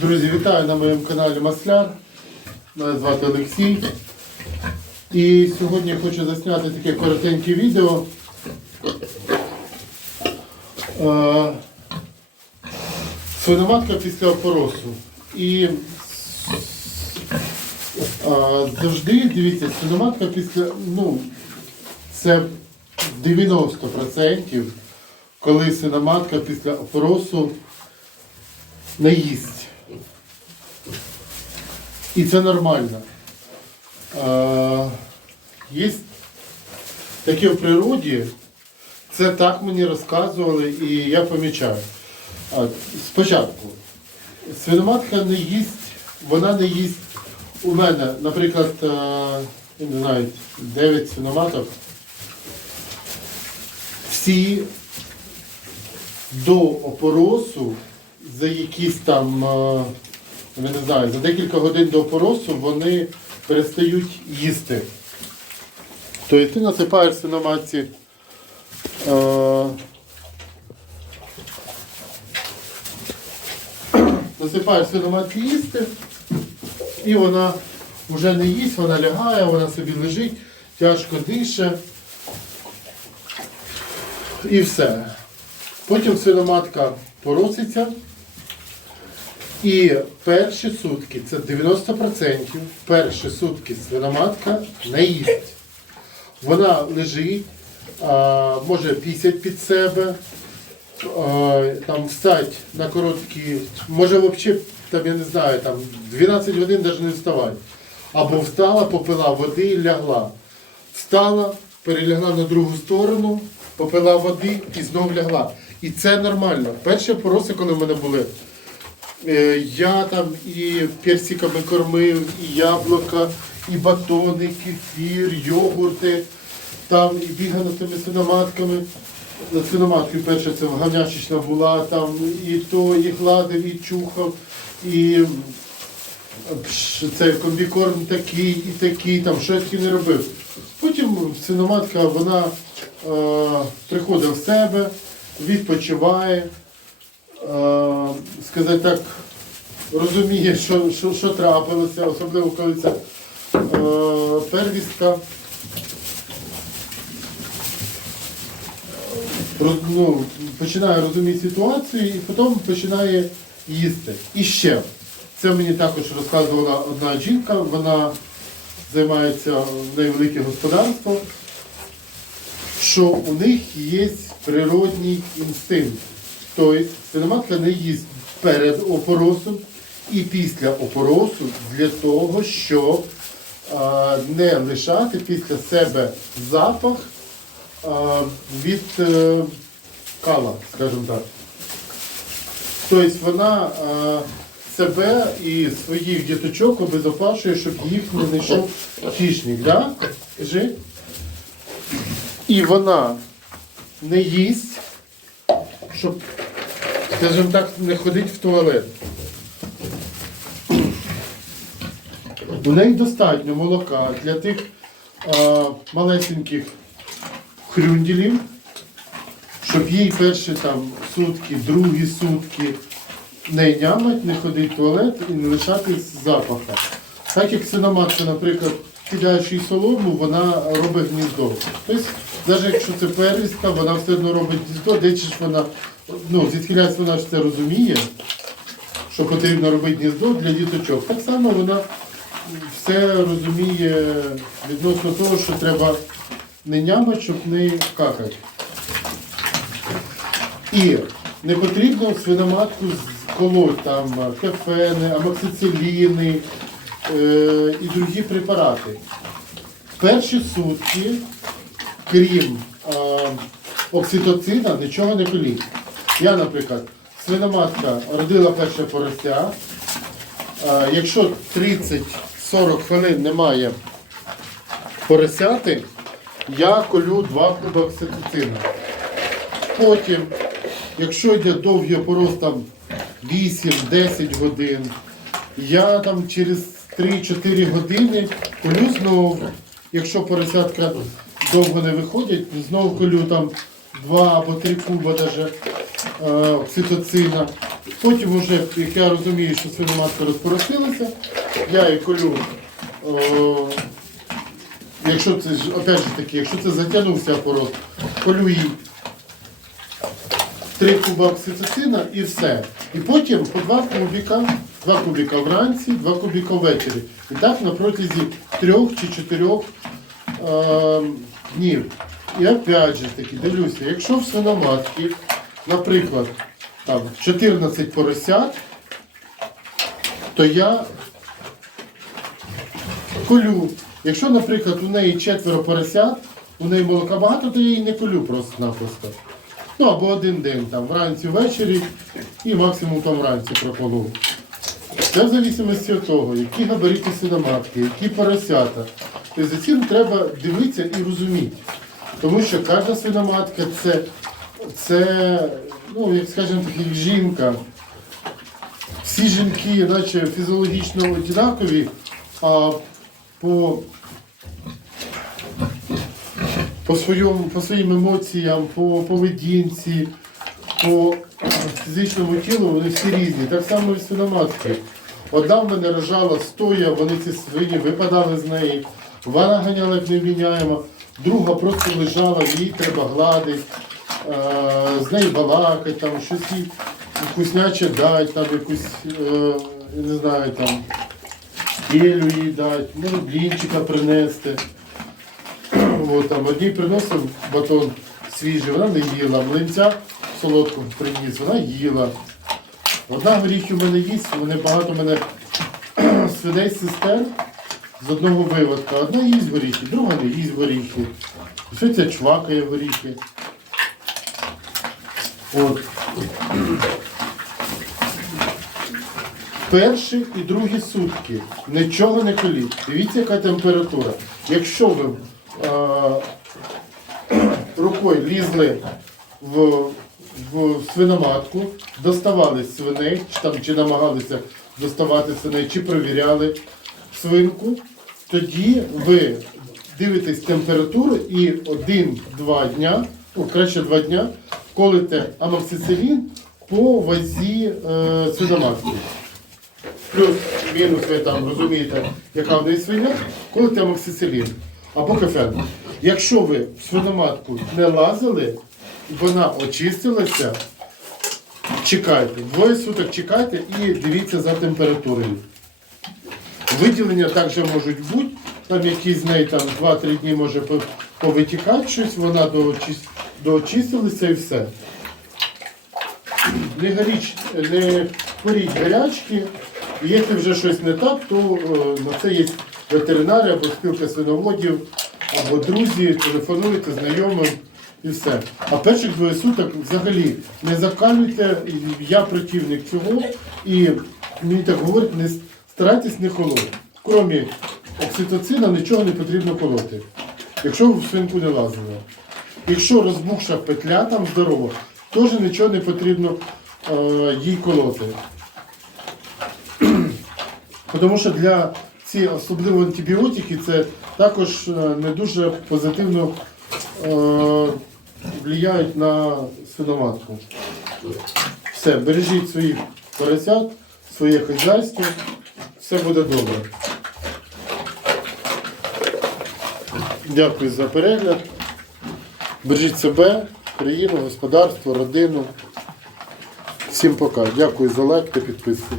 Друзі, вітаю на моєму каналі Масляр. Мене звати Олексій. І сьогодні хочу засняти таке коротеньке відео. Е, Свиноматка після опоросу. І е, завжди дивіться, свиноматка після, ну, це 90%, коли свиноматка після опоросу не їсть. І це нормально. Є таке в природі, це так мені розказували і я помічаю. Спочатку, свиноматка не їсть, вона не їсть у мене, наприклад, не знаю, 9 свиноматок. Всі до опоросу за якісь там, я не знаю, за декілька годин до опоросу вони перестають їсти. Тобто ти насипаєш свиноматці е, насипаєш свиноматці їсти, і вона вже не їсть, вона лягає, вона собі лежить, тяжко дише. І все. Потім свиноматка пороситься. І перші сутки, це 90%, перші сутки свиноматка не їсть. Вона лежить, може пісять під себе, там встать на короткі, може взагалі, там, я не знаю, там 12 годин навіть не вставати. Або встала, попила води і лягла. Встала, перелягла на другу сторону, попила води і знов лягла. І це нормально. Перші пороси, коли в мене були, я там і персиками кормив, і яблука, і батони, кефір, йогурти, там і бігав над тими свиноматками. Над свиноматкою перша це говнячечна була, там і то, і гладив, і чухав, і це комбікорм такий і такий, там що я тільки не робив. Потім свиноматка вона е, приходить в себе, відпочиває, е, сказати так, розуміє, що, що, що трапилося, особливо коли це е, первістка. роз- ну, починає розуміти ситуацію і потім починає їсти. І ще, це мені також розказувала одна жінка, вона займається в неї господарство, що у них є природній інстинкт. Тобто свиноматка не їсть перед опоросом і після опоросу для того, щоб не лишати після себе запах від е, кала, скажімо так. Тобто вона себе і своїх діточок обезопасує, щоб їх не знайшов хищник. Да? І вона не їсть, щоб, скажімо так, не ходить в туалет. У неї достатньо молока для тих а, малесеньких хрюнділів, щоб їй перші там сутки, другі сутки не нямать, не ходить в туалет і не лишатись запаха. Так як синоматка, наприклад, кидаючи солому, вона робить гніздо. Тобто, навіть якщо це первістка, вона все одно робить гніздо, де ж вона, ну, звідкілясь вона ж це розуміє, що потрібно робити гніздо для діточок. Так само вона все розуміє відносно того, що треба не нямати, щоб не какати. І не потрібно свиноматку колоть там кафени, амоксициліни е, і другі препарати. Перші сутки, крім е, окситоцина, нічого не коліть. Я, наприклад, свиноматка родила перше порося. Е, якщо 30-40 хвилин немає поросяти, я колю два куби окситоцина. Потім, якщо йде довгий опорос там 8-10 годин, я там через 3-4 години колю знову, якщо поросятка довго не виходять, знову колю там 2 або 3 куба даже, е, окситоцина. Потім вже, як я розумію, що свиноматка розпоросилася, я її колю. О, якщо це опять же таки, якщо це затягнувся порост, колю її три куба окситоцина і все. І потім по два кубіка, два кубіка вранці, два кубіка ввечері. І так на протязі трьох чи чотирьох е, днів. І опять же таки, дивлюся, якщо в свиноматки, наприклад, там 14 поросят, то я колю. Якщо, наприклад, у неї четверо поросят, у неї молока багато, то я її не колю просто-напросто. Ну або один день, там, вранці, ввечері і максимум там вранці проколов. Це в залежності від того, які габарити свиноматки, які поросята. За цим треба дивитися і розуміти. Тому що кожна свиноматка це, це ну, як скажемо так, як жінка. Всі жінки, наче фізіологічно однакові, а по по, своєму, по своїм емоціям, по поведінці, по фізичному тілу вони всі різні. Так само і свиноматки. Одна в мене рожала стоя, вони ці свині випадали з неї, вона ганяла як невміняємо, друга просто лежала, їй треба гладити, е, з нею балакати, там, щось їй вкусняче дати, там якусь, е, я не знаю, там, келю їй дати, може блінчика принести. От, там, одній приносив батон свіжий, вона не їла, млинця солодку приніс, вона їла. Одна горіхи в мене їсть, вони багато мене свиней сестер з одного виводка. Одна їсть горіхи, друга не їсть горіхи. Що це чвакає горіхи. От. Перші і другі сутки нічого не коліть. Дивіться, яка температура. Якщо ви е, рукою лізли в, в свиноматку, доставали свиней, чи, там, чи намагалися доставати свиней, чи перевіряли свинку, тоді ви дивитесь температуру і один-два дня, ну краще два дня, колите амоксицилін по вазі е, свиноматки. Плюс мінус ви там розумієте, яка в неї свиня, коли там оксицилін або кафен. Якщо ви в свиноматку не лазили, вона очистилася, чекайте, двоє суток чекайте і дивіться за температурою. Виділення також можуть бути, там якісь з неї там 2-3 дні може повитікати щось, вона доочис- доочистилася і все. Не горіч, не хворіть гарячки. І Якщо вже щось не так, то е, на це є ветеринари або спілка свиноводів, або друзі, телефонуйте знайомим і все. А перших двоє суток взагалі не закалюйте, я противник цього, і мені так говорять, не старайтесь не колоти. Крім окситоцина нічого не потрібно колоти, якщо в свинку не лазили. Якщо розбухша петля там здорова, теж нічого не потрібно е, їй колоти. Тому що для ці особливо антибіотики це також е, не дуже позитивно е, впливають на свиноматку. Все, бережіть своїх поросят, своє хазяйство, все буде добре. Дякую за перегляд. Бережіть себе, країну, господарство, родину. Всім пока. Дякую за лайк та підписку.